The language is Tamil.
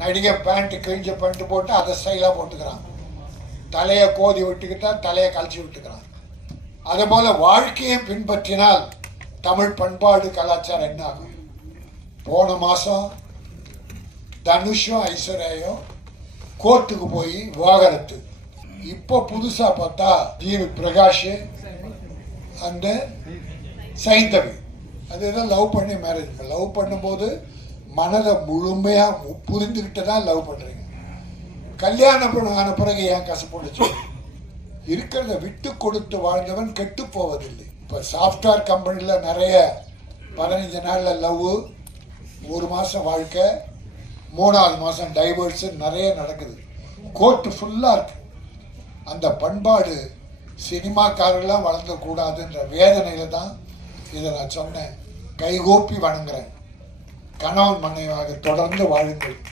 நடிகை பேண்ட் கிழிஞ்ச பேண்ட் போட்டு அதை ஸ்டைலாக போட்டுக்கிறான். தலையை கோதி விட்டுக்கிட்டா தலையை கழிச்சு விட்டுக்கிறான். அதுபோல் வாழ்க்கையை பின்பற்றினால் தமிழ் பண்பாடு கலாச்சாரம் என்ன ஆகும்? போன மாதம் தனுஷும் ஐஸ்வர்யாயும் கோர்ட்டுக்கு போய் விவாகரத்து. இப்போ புதுசாக பார்த்தா ஜிவி பிரகாஷ் அந்த சைந்தவி அதுதான் லவ் பண்ணி மேரேஜ். லவ் பண்ணும்போது மனதை முழுமையாக புரிந்துக்கிட்டு தான் லவ் பண்ணுறீங்க. கல்யாணம் ஆன பிறகு ஏன் கசப்படுச்சு? இருக்கிறத விட்டு கொடுத்து வாழ்ந்தவன் கெட்டு போவதில்லை. இப்போ சாஃப்ட்வேர் கம்பெனியில் நிறைய 15 நாளில் லவ், 1 மாதம் வாழ்க்கை, 3வது மாதம் டைவர்ஸு நிறைய நடக்குது. கோர்ட்டு ஃபுல்லாக இருக்கு. அந்த பண்பாடு சினிமாக்காரெல்லாம் வளர்ந்தக்கூடாதுன்ற வேதனையில் தான் இதை நான் சொன்னேன். கைகோப்பி வணங்குறேன். கணவன் மனைவியாக தொடர்ந்து வாழுங்கள்.